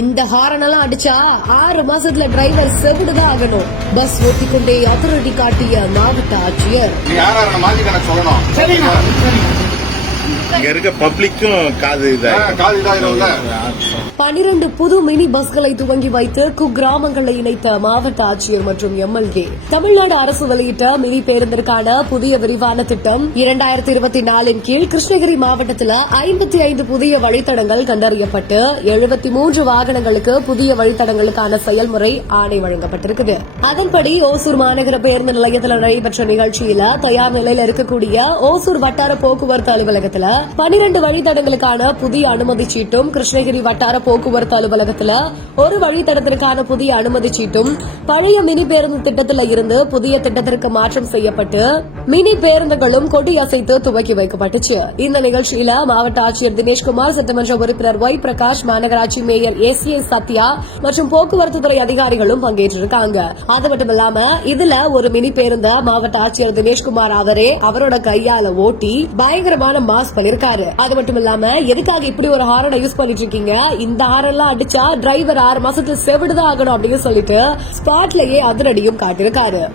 இந்த ஹாரனெல்லாம் அடிச்சா 6 மாசத்துல டிரைவர் செவிடுதான் ஆகணும். பஸ் ஓட்டிக்கொண்டே அத்தாரிட்டி காட்டிய மாவட்ட ஆட்சியர். இங்க இருக்க பப்ளிக்கும் காது 12 புது மினி பஸ்களை துவங்கி வைத்து குக்கிராமங்களை இணைத்த மாவட்ட ஆட்சியர் மற்றும் எம்எல்ஏ. தமிழ்நாடு அரசு வெளியிட்ட மினி பேருந்திற்கான புதிய விரிவான திட்டம் 2024 கீழ் கிருஷ்ணகிரி மாவட்டத்தில் 55 புதிய வழித்தடங்கள் கண்டறியப்பட்டு 73 வாகனங்களுக்கு புதிய வழித்தடங்களுக்கான செயல்முறை ஆணை வழங்கப்பட்டிருக்குது. அதன்படி ஓசூர் மாநகர பேருந்து நிலையத்தில் நடைபெற்ற நிகழ்ச்சியில தயார் நிலையில் இருக்கக்கூடிய ஓசூர் வட்டார போக்குவரத்து அலுவலகத்தில் 12 வழித்தடங்களுக்கான புதிய அனுமதி சீட்டும், கிருஷ்ணகிரி வட்டார போக்குவரத்து அலுவலகத்தில் ஒரு வழித்தடத்திற்கான புதிய அனுமதி சீட்டும் பழைய மினி பேருந்து திட்டத்தில் இருந்து புதிய திட்டத்திற்கு மாற்றம் செய்யப்பட்டு மினி பேருந்துகளும் கொடி அசைத்து துவக்கி வைக்கப்பட்டுச்சு. இந்த நிகழ்ச்சியில மாவட்ட ஆட்சியர் தினேஷ்குமார், சட்டமன்ற உறுப்பினர் ஒய் பிரகாஷ், மாநகராட்சி மேயர் ஏசிஐ சத்யா மற்றும் போக்குவரத்து துறை அதிகாரிகளும் பங்கேற்றிருக்காங்க. அது மட்டும் இல்லாம இதுல ஒரு மினி பேருந்த மாவட்ட ஆட்சியர் தினேஷ்குமார் அவரோட கையால ஓட்டி பயங்கரமான மாஸ் பண்ணிருக்காரு. அது மட்டும் இல்லாம எதுக்காக இப்படி ஒரு ஹாரனை யூஸ் பண்ணிட்டு இருக்கீங்க, இந்த ஹாரெல்லாம் அடிச்சா டிரைவர் 6 மாசத்துல செவிடுதான் ஆகணும் அப்படின்னு சொல்லிட்டு ஸ்பாட்லயே அதிரடியும் காட்டிருக்காரு.